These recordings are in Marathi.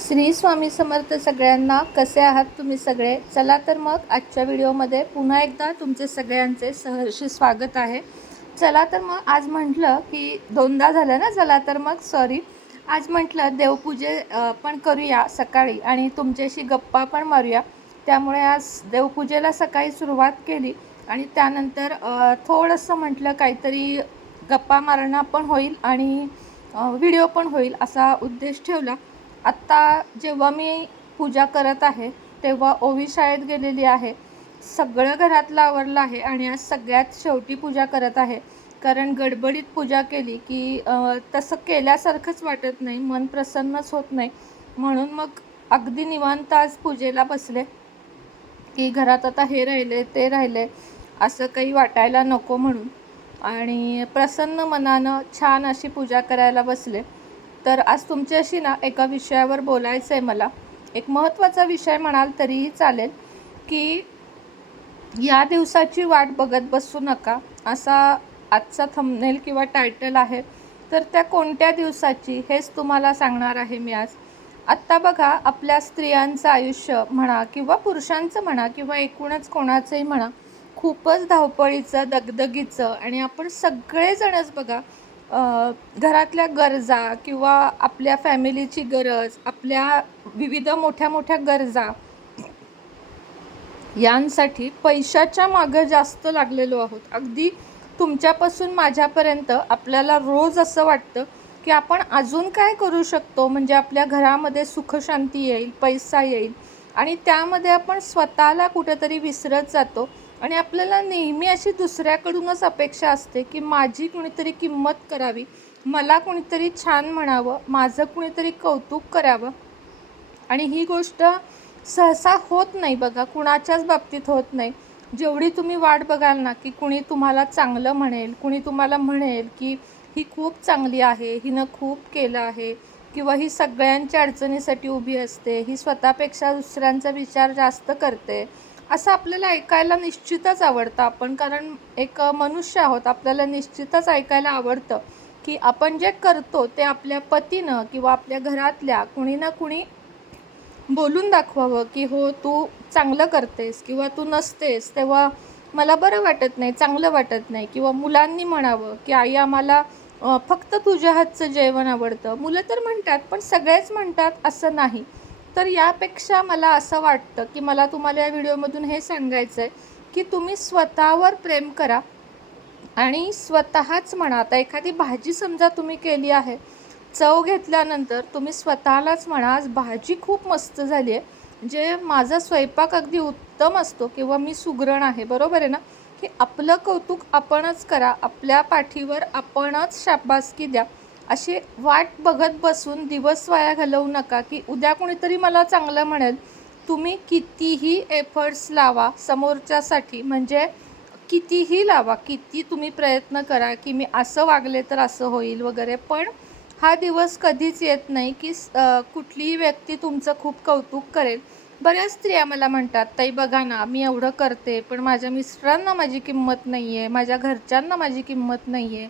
श्री स्वामी समर्थ सगळ्यांना कसे आहात तुम्ही सगळे? चला तर मग आजच्या व्हिडिओमध्ये पुन्हा एकदा तुमचे सगळ्यांचे सहर्ष स्वागत आहे. चला तर मग आज म्हटलं की दोनदा झालं ना? चला तर मग सॉरी आज म्हटलं देवपूजे पण करूया सकाळी आणि तुमच्याशी गप्पा पण मारूया. त्यामुळे आज देवपूजेला सकाळी सुरुवात केली आणि त्यानंतर थोडंसं म्हटलं काहीतरी गप्पा मारणं पण होईल आणि व्हिडिओ पण होईल असा उद्देश ठेवला. आत्ता जेव्हा मी पूजा करत आहे तेव्हा ओवी शाळेत गेलेली आहे. सगळं घरातलं आवरलं आहे आणि आज सगळ्यात शेवटी पूजा करत आहे. कारण गडबडीत पूजा केली की तसं केल्यासारखंच वाटत नाही मन प्रसन्नच होत नाही. म्हणून मग अगदी निवांत आज पूजेला बसले. की घरात आता हे राहिले ते राहिले असं काही वाटायला नको म्हणून. आणि प्रसन्न मनानं छान अशी पूजा करायला बसले. तर आज तुमच्याशी ना एका विषयावर बोलायचं आहे मला. एक महत्त्वाचा विषय म्हणाल तरीही चालेल की या दिवसाची वाट बघत बसू नका असा आजचा थंबनेल किंवा टायटल आहे. तर त्या कोणत्या दिवसाची हेच तुम्हाला सांगणार आहे मी आज. आत्ता बघा आपल्या स्त्रियांचं आयुष्य म्हणा किंवा पुरुषांचं म्हणा किंवा एकूणच कोणाचंही म्हणा खूपच धावपळीचं दगदगीचं आणि आपण सगळेजणच बघा घरातल्या गरजा किंवा आपल्या फॅमिलीची गरज आपल्या विविध मोठ्या मोठ्या गरजा यांसाठी पैशाच्या मागं जास्त लागलेलो आहोत. अगदी तुमच्यापासून माझ्यापर्यंत आपल्याला रोज असं वाटतं की आपण अजून काय करू शकतो? म्हणजे आपल्या घरामध्ये सुखशांती येईल पैसा येईल आणि त्यामध्ये आपण स्वतःला कुठेतरी विसरत जातो. आणि आपल्याला नेहमी अशी दुसऱ्याकडूनच अपेक्षा असते की माझी कुणीतरी किंमत करावी मला कुणीतरी छान म्हणावं माझं कुणीतरी कौतुक करावं. आणि ही गोष्ट सहसा होत नाही बघा कुणाच्याच बाबतीत होत नाही. जेवढी तुम्ही वाट बघाल ना की कुणी तुम्हाला चांगलं म्हणेल कुणी तुम्हाला म्हणेल की ही खूप चांगली आहे हिनं खूप केलं आहे किंवा ही सगळ्यांच्या अडचणीसाठी उभी असते ही स्वतःपेक्षा दुसऱ्यांचा विचार जास्त करते असं आपल्याला ऐकायला निश्चितच आवडतं आपण. कारण एक मनुष्य आहोत आपल्याला निश्चितच ऐकायला आवडतं की आपण जे करतो ते आपल्या पतीनं किंवा आपल्या घरातल्या कुणी ना कुणी बोलून दाखवावं की हो तू चांगलं करतेस किंवा तू नसतेस तेव्हा मला बरं वाटत नाही चांगलं वाटत नाही. किंवा मुलांनी म्हणावं की आई आम्हाला फक्त तुझ्या हातचं जेवण आवडतं. मुलं तर म्हणतात पण सगळेच म्हणतात असं नाही. तर यापेक्षा मला असं वाटतं की मला तुम्हाला या व्हिडिओमधून हे सांगायचं आहे की तुम्ही स्वतःवर प्रेम करा आणि स्वतःच म्हणा. आता एखादी भाजी समजा तुम्ही केली आहे चव घेतल्यानंतर तुम्ही स्वतःलाच म्हणा आज भाजी खूप मस्त झाली आहे जे माझा स्वयंपाक अगदी उत्तम असतो किंवा मी सुगरण आहे बरोबर आहे ना? की आपलं कौतुक आपणच करा आपल्या पाठीवर आपणच शाबासकी द्या. अशी वाट बघत बसून दिवस वाया घालवू नका की उद्या कोणीतरी मला चांगलं म्हणेल. तुम्ही कितीही एफर्ट्स लावा समोरच्यासाठी म्हणजे कितीही लावा किती तुम्ही प्रयत्न करा की मी असं वागले तर असं होईल वगैरे. पण हा दिवस कधीच येत नाही की कुठलीही व्यक्ती तुमचं खूप कौतुक करेल. बऱ्याच स्त्रिया मला म्हणतात ताई बघा ना मी एवढं करते पण माझ्या मिस्टरांना माझी किंमत नाही आहे माझ्या घरच्यांना माझी किंमत नाही आहे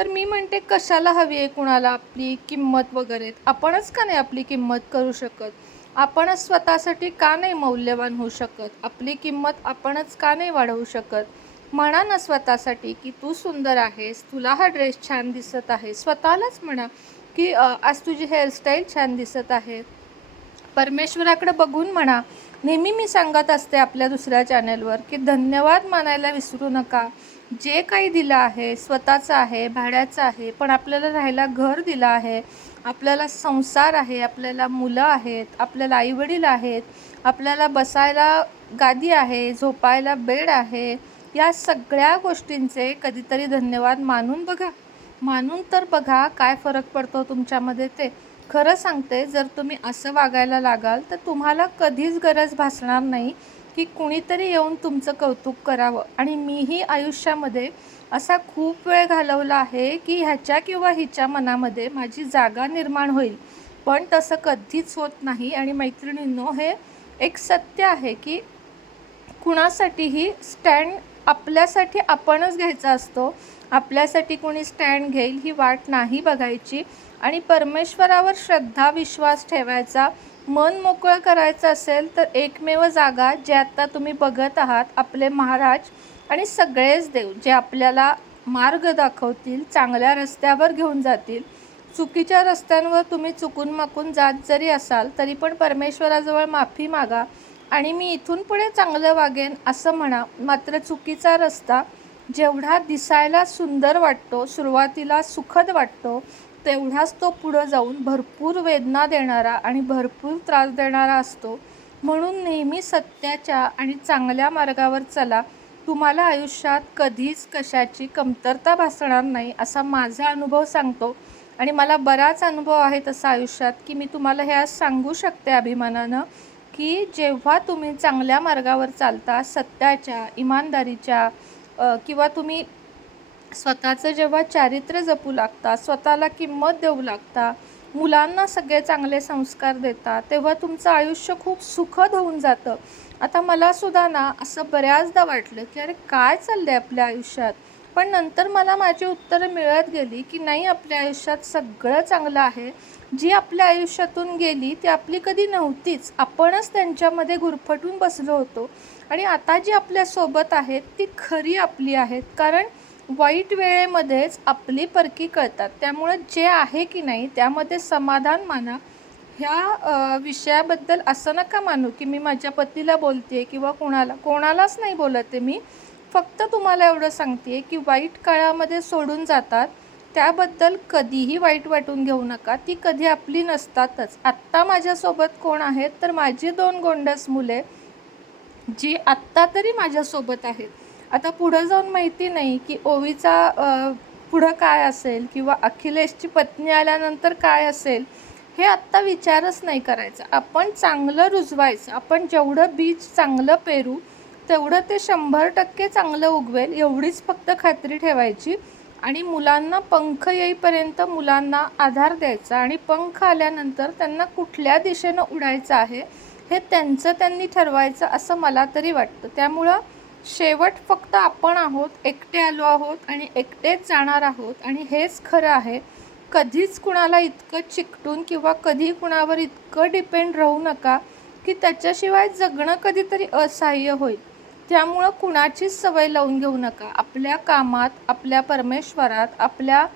तर मी म्हणते कशाला हवी आहे कुणाला आपली किंमत वगैरे? आपणच का नाही आपली किंमत करू शकत? आपणच स्वतःसाठी का नाही मौल्यवान होऊ शकत? आपली किंमत आपणच का नाही वाढवू शकत? म्हणा ना स्वतःसाठी की तू सुंदर आहेस तुला हा ड्रेस छान दिसत आहे. स्वतःलाच म्हणा की आज तुझी हेअरस्टाईल छान दिसत आहे. परमेश्वराकडे बघून म्हणा नेहमी मी सांगत असते आपल्या दुसऱ्या चॅनेलवर की धन्यवाद मानायला विसरू नका. जे काही दिलं आहे स्वतःचं आहे भाड्याचं आहे पण आपल्याला राहायला घर दिलं आहे आपल्याला संसार आहे आपल्याला मुलं आहेत आपल्याला आईवडील आहेत आपल्याला बसायला गादी आहे झोपायला बेड आहे या सगळ्या गोष्टींचे कधीतरी धन्यवाद मानून बघा. मानून तर बघा काय फरक पडतो तुमच्यामध्ये ते. खरं सांगते जर तुम्ही असं वागायला लागाल तर तुम्हाला कधीच गरज भासणार नाही की कुणीतरी येऊन तुमचं कौतुक करावं. आणि मीही आयुष्यामध्ये असा खूप वेळ घालवला आहे की ह्याच्या किंवा हिच्या मनामध्ये माझी जागा निर्माण होईल. पण तसं कधीच होत नाही. आणि मैत्रिणींनो हे एक सत्य आहे की कुणासाठीही स्टँड आपल्यासाठी आपणच घ्यायचा असतो. आपल्यासाठी कोणी स्टँड घेईल ही वाट नाही बघायची. आणि परमेश्वरावर श्रद्धा विश्वास ठेवायचा मन मोकळं करायचं असेल तर एकमेव जागा जे आत्ता तुम्ही बघत आहात आपले महाराज आणि सगळेच देव जे आपल्याला मार्ग दाखवतील चांगल्या रस्त्यावर घेऊन जातील. चुकीच्या रस्त्यांवर तुम्ही चुकून माकून जात जरी असाल तरी पण परमेश्वराजवळ माफी मागा आणि मी इथून पुढे चांगलं वागेन असं म्हणा. मात्र चुकीचा रस्ता जेवढा दिसायला सुंदर वाटतो सुरुवातीला सुखद वाटतो तेवढाच तो पुढं जाऊन भरपूर वेदना देणारा आणि भरपूर त्रास देणारा असतो. म्हणून नेहमी सत्याच्या आणि चांगल्या मार्गावर चला. तुम्हाला आयुष्यात कधीच कशाची कमतरता भासणार नाही असा माझा अनुभव सांगतो. आणि मला बराच अनुभव आहे तसा आयुष्यात की मी तुम्हाला हे आज सांगू शकते अभिमानानं की जेव्हा तुम्ही चांगल्या मार्गावर चालता सत्याच्या इमानदारीच्या किंवा तुम्ही स्वतःचं जेव्हा चारित्र्य जपू लागता स्वतःला किंमत देऊ लागता मुलांना सगळे चांगले संस्कार देता तेव्हा तुमचं आयुष्य खूप सुखद होऊन जातं. आता मला सुद्धा ना असं बऱ्याचदा वाटलं की अरे काय चाललंय आपल्या आयुष्यात? पण नंतर मला माझी उत्तरं मिळत गेली की नाही आपल्या आयुष्यात सगळं चांगलं आहे. जी आपल्या आयुष्यातून गेली ती आपली कधी नव्हतीच. आपणच त्यांच्यामध्ये गुरफटून बसलो होतो. आणि आता जी आपल्यासोबत आहेत ती खरी आपली आहेत. कारण वाईट वेळेमध्येच आपली परकी कळतात. त्यामुळं जे आहे की नाही त्यामध्ये समाधान माना. ह्या विषयाबद्दल असं नका मानू की मी माझ्या पतीला बोलते किंवा कोणाला कोणालाच नाही बोलत आहे मी. फक्त तुम्हाला एवढं सांगते की वाईट काळामध्ये सोडून जातात. त्याबद्दल कधीही वाईट वाटून घेऊ नका. ती कधी आपली नसतातच. आत्ता माझ्यासोबत कोण आहेत? तर माझी दोन गोंडस मुले जी आत्ता तरी माझ्यासोबत आहेत. आता पुढं जाऊन माहिती नाही की ओवीचा पुढं काय असेल किंवा अखिलेशची पत्नी आल्यानंतर काय असेल हे आत्ता विचारच नाही करायचा. आपण चांगलं रुजवायचं आपण जेवढं बीज चांगलं पेरू तेवढं ते शंभर टक्के चांगलं उगवेल एवढीच फक्त खात्री ठेवायची आणि मुलांना पंख येईपर्यंत मुलांना आधार द्यायचा आणि पंख आल्यानंतर त्यांना कुठल्या दिशेनं उडायचं आहे हे त्यांचं त्यांनी ठरवायचं असं मला तरी वाटतं. त्यामुळं शेवट फक्त आपण आहोत एकटे आलो आहोत आणि एकटेच जाणार आहोत आणि हेच खरं आहे. कधीच कुणाला इतकं चिकटून किंवा कधी कुणावर इतकं डिपेंड राहू नका की त्याच्याशिवाय जगणं कधीतरी असहाय्य होईल. त्यामुळं कुणाचीच सवय लावून घेऊ नका. आपल्या कामात आपल्या परमेश्वरात आपल्या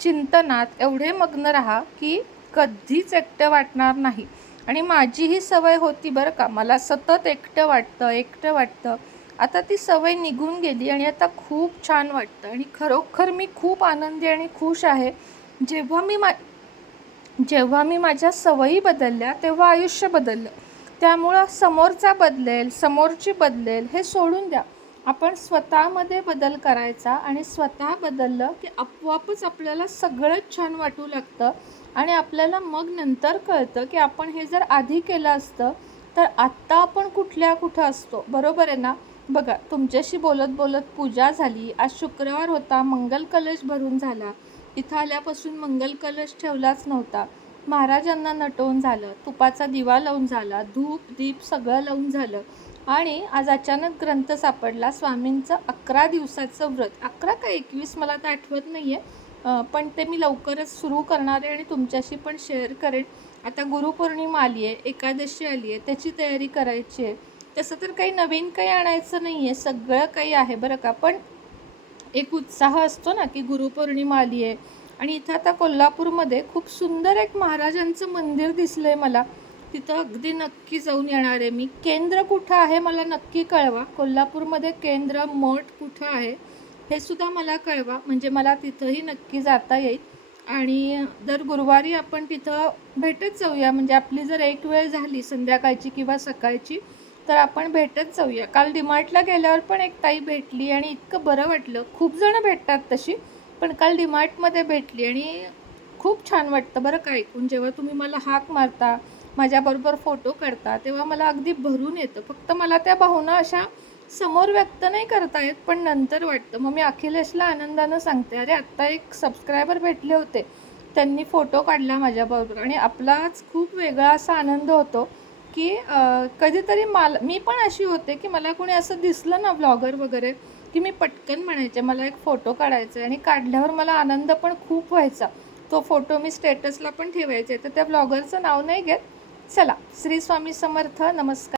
चिंतनात एवढे मग्न राहा की कधीच एकटं वाटणार नाही. आणि माझी ही सवय होती बरं का मला सतत एकटं वाटतं एकटं वाटतं. आता ती सवय निघून गेली आणि आता खूप छान वाटतं. आणि खरोखर मी खूप आनंदी आणि खुश आहे. जेव्हा मी मा जेव्हा मी माझ्या सवयी बदलल्या तेव्हा आयुष्य बदललं. त्यामुळं समोरचा बदलेल समोरची बदलेल हे सोडून द्या. आपण स्वतःमध्ये बदल करायचा आणि स्वतः बदललं की आपोआपच आपल्याला सगळंच छान वाटू लागतं. आणि आपल्याला मग नंतर कळतं की आपण हे जर आधी केलं असतं तर आत्ता आपण कुठल्या कुठं असतो. बरोबर आहे ना? बघा तुमच्याशी बोलत बोलत पूजा झाली. आज शुक्रवार होता. मंगल कलश भरून झाला. इथं आल्यापासून मंगल कलश ठेवलाच नव्हता. महाराजांना नटवून झालं. तुपाचा दिवा लावून झाला. धूप दीप सगळं लावून झालं. आणि आज अचानक ग्रंथ सापडला. स्वामींचं अकरा दिवसाचं व्रत. अकरा का एकवीस? मला तर आठवत नाही आहे पण ते मी लवकरच सुरू करणार आहे आणि तुमच्याशी पण शेअर करेन. आता गुरुपौर्णिमा आली आहे एकादशी आली आहे त्याची तयारी करायची आहे. तसं तर काही नवीन काही आणायचं नाही आहे सगळं काही आहे बरं का. पण एक उत्साह असतो ना की गुरुपौर्णिमा आली आहे. आणि इथं आता कोल्हापूरमध्ये खूप सुंदर एक महाराजांचं मंदिर दिसलं आहे मला. तिथं अगदी नक्की जाऊन येणार आहे मी. केंद्र कुठं आहे मला नक्की कळवा. कोल्हापूरमध्ये केंद्र मठ कुठं आहे हे सुद्धा मला कळवा. म्हणजे मला तिथंही नक्की जाता येईल. आणि दर गुरुवारी आपण तिथं भेटत जाऊया. म्हणजे आपली जर एक वेळ झाली संध्याकाळची किंवा सकाळची तर आपण भेटत जाऊया. काल डिमार्टला गेल्यावर पण एक ताई भेटली आणि इतकं बरं वाटलं. खूप जणं भेटतात तशी पण काल डिमार्टमध्ये भेटली आणि खूप छान वाटतं बरं का ऐकून. जेव्हा तुम्ही मला हाक मारता माझ्याबरोबर फोटो काढता तेव्हा मला अगदी भरून येतं. फक्त मला त्या भावना अशा समोर व्यक्त नाही करता येत पण नंतर वाटतं. मग मी अखिलेशला आनंदानं सांगते अरे आत्ता एक सबस्क्रायबर भेटले होते. त्यांनी फोटो काढला माझ्याबरोबर आणि आपलाच खूप वेगळा असा आनंद होतो. की कधीतरी मला मी पण अशी होते की मला कोणी असं दिसलं ना ब्लॉगर वगैरे की मी पटकन म्हणायचे मला एक फोटो काढायचा आहे आणि काढल्यावर मला आनंद पण खूप व्हायचा. तो फोटो मी स्टेटसला पण ठेवायचे. तर त्या ब्लॉगरचं नाव नाही घेत. चला श्री स्वामी समर्थ नमस्कार.